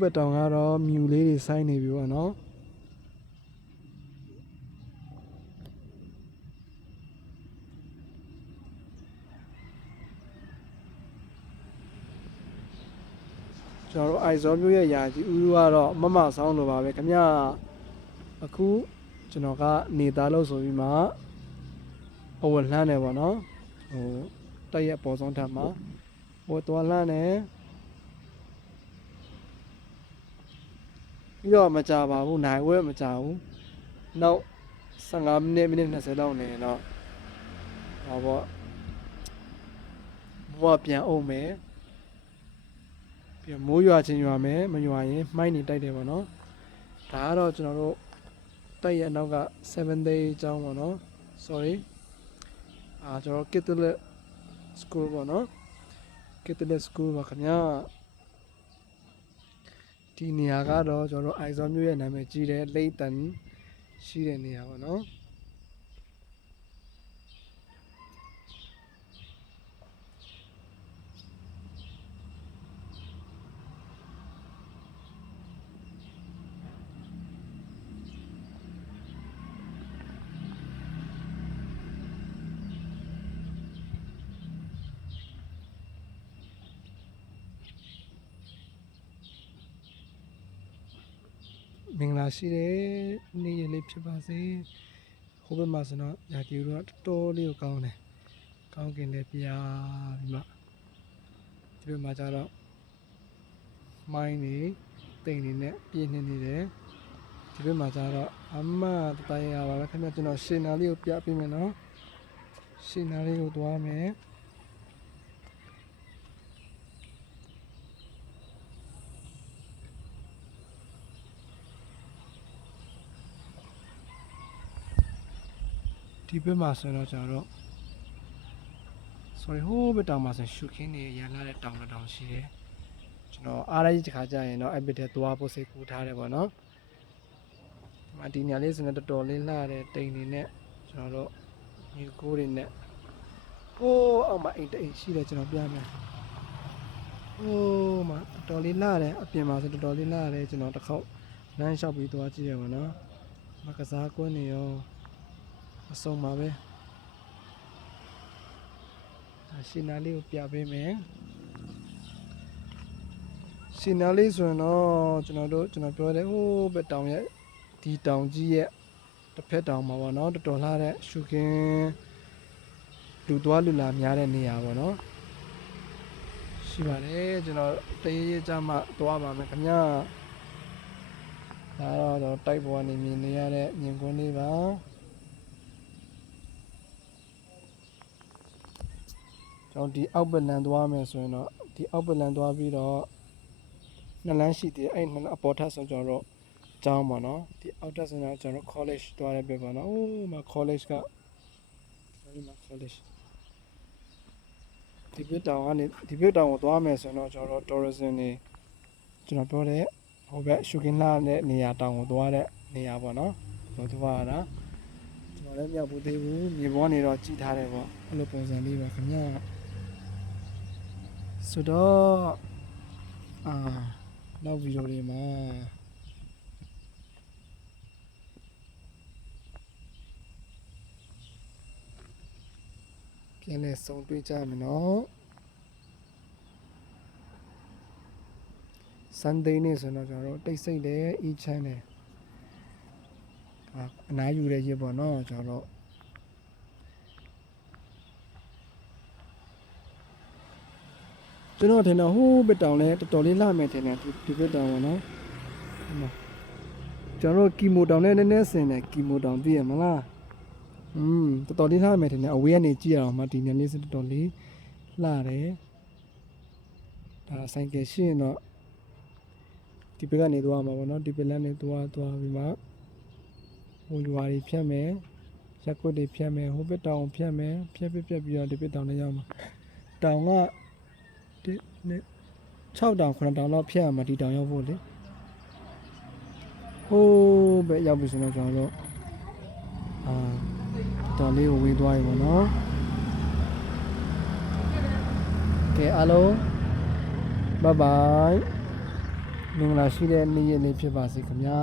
ဘက်တောင်ကတော့မြူလေးတွေစိုင်းနေပြီပေါ့နော်ကျွန်တော်တို့အိုက်ဇောမျိုးရဲ့ယာကြီးဦးကတော့မမဆောင်းလိုပါပဲခင်ဗျအခုကျွန်တော်ကနေသားလို့ဆိုပြီးမှအဝတ်လှမ်းတယ်ပေါ့နော်ဟိုတက်ရက်ပေါ်ဆုံးထပ်မှာဟိုတော်လှမ်းတယ်ပြီးတော့မကြပါဘူးနိုင်ဝဲမကြဘူးနောက်15မိနစ်20လောက်နေတော့ဟောပေါ့ဘဝပြန်အောင်မယ်ပြီးမိုးရွာချင်းရွာမယ်မရွာရင်မှိုင်းနေတိုက်တယ်ပေါ့နော်ဒါကတော့ကျွန်တော်တို့တိုက်ရဲ့နောက်က7 day အကြောင်းပေါ့နော် sorry ကျွန်တော် Catholic school ပေါ့နော် Catholic school ပါခင်ဗျာဒီနေရာကတော့ကျွန်တော်တို့အိုက်ဇောမြို့ရဲ့နာမည်ကြီးတဲ့လိတ်တန်ရှိတဲ့နေရာပေါ့နော်မင်္ဂလာရှိတဲ့နေ့ရက်လေးဖြစ်ပါစေဟိုဘက်မှာဆိုတော့ရာဒီတော့တော်တော်လေးကိုကောင်းတယ်ကောင်းကင်လည်းပြားပြီးမှဒီဘက်မှာကျတော့မိုင်းနေတိမ်နေနဲ့ပြင်းနေတယ်ဒီဘက်မှာကျတော့အမတရားရပါပဲခင်ဗျကျွန်တော်ရှင်းနာလေးကိုပြပေးမယ်နော်ရှင်းနာလေးကိုသွားမယ်ဒီဘက်မှာဆိုတော့ကျွန်တော်တို့ sorry ဟိုးဘက်တောင်မှာဆိုရှုခင်းနေရလာတဲ့တောင်တောင်ရှိတယ်ကျွန်တော်အားရကြီးတစ်ခါကြာရင်တော့အဲ့ဘက်ထဲသွားဖို့စိတ်ကူးထားတယ်ပေါ့နော်ဒီမှာဒီနေရာလေးဆိုတော့တော်တော်လေးလှတဲ့တိမ်နေနဲ့ကျွန်တော်တို့ညူကိုတွေနဲ့ဟိုးအောက်မှာအိမ်တိမ်ရှိတယ်ကျွန်တော်ပြမယ်ဟိုးမှာတော်လေးလှတယ်အပြင်မှာဆိုတော်တော်လေးလှတယ်ကျွန်တော်တစ်ခေါက်လမ်းလျှောက်ပြီးသွားကြည့်ရပါတော့မကစားကွင်းနေရောအဆုံးပါပဲရှင်းနာလေးကိုပြပေးမယ်ရှင်းနာလေးဆိုရင်တော့ကျွန်တော်ပြောတယ်ဟိုးဘက်တောင်ရဲ့ဒီတောင်ကြီးရဲ့တစ်ဖက်တောင်မှာပေါ့နော်တော်တော်လှတဲ့ရှုခင်းလူသွားလူလာများတဲ့နေရာပေါ့နော်ရှိပါတယ်ကျွန်တော်တရေရေကြမှာသွားပါမယ်ခင်ဗျာဒါတော့တိုက်ပေါ်ကနေမြင်နေရတဲ့မြင်ကွင်းလေးပါကျွန်တော်ဒီအောက်ဘက်လန်သွားမယ်ဆိုရင်တော့ဒီအောက်ဘက်လန်သွားပြီးတော့နှစ်လမ်းရှိသေးတယ်အဲ့နှစ်အပေါ်ထပ်ဆိုကျွန်တော်တို့ကျောင်းပေါ့နော်ဒီအောက်ထပ်ဆိုတော့ကျွန်တော်တို့ college သွားရပဲပေါ့နော်အိုးမှာ college ကဒီမှာ college ဒီဘက်တောင်ကိုသွားမယ်ဆိုတော့ကျွန်တော်တို့ tourism နေကျွန်တော်ပြောတဲ့ဟိုဘက်ရှုခင်းလာတဲ့နေရာတောင်ကိုသွားတဲ့နေရာပေါ့နော်တော့သွားရတာကျွန်တော်လည်းမရောက်ဘူးသေးဘူးမြေပေါ်နေတော့ကြည့်ထားတယ်ပေါ့အဲ့လိုပုံစံလေးပါခင်ဗျာဆိုတော့နောက်ဗီဒီယိုတွေမှာပြန်လည်ဆုံတွေ့ကြမယ်နော် Sunday နေ့ဆိုတော့ကျွန်တော်တို့တိတ်ဆိတ်တယ် e-channel အနားယူတဲ့ရက်ပေါ့နော်ကျွန်တော်ထင်တော့ဟိုးဘက်တောင်လဲတော်တော်လေးလှမယ်ထင်တယ်ဒီဘက်တောင်ပေါ့နော်ကျွန်တော်ကီမိုတောင်နဲ့နည်းနည်းဆင်တယ်ကီမိုတောင်သိရမလားတော်တော်လေးလှမယ်ထင်တယ်အဝေးကနေကြည့်ရအောင်မှဒီနေလေးစတော်တော်လေးလှတယ်ဒါဆိုင်ကယ်ရှိရင်တော့ဒီဘက်ကနေသွားမှာပေါ့နော်ဒီဘက်လမ်းနဲ့သွားပြီးမှဟိုရွာတွေဖြတ်မယ်ရက်ကွက်တွေဖြတ်မယ်ဟိုဘက်တောင်ဖြတ်မယ်ဖြတ်ပြီးတော့ဒီဘက်တောင်နဲ့ရောက်မှာတောင်က6တောင်9တောင်လောက်ဖြတ်ရမှာဒီတောင်ရောက်ဖို့လေဟိုးဘက်ရောက်ပြီဆိုတော့ကျွန်တော်တို့တော်လေးကိုဝေးသွားပြီပေါ့နော်ကဲအားလုံး bye bye မင်္ဂလာရှိတဲ့နေ့ရက်လေးဖြစ်ပါစေခင်ဗျာ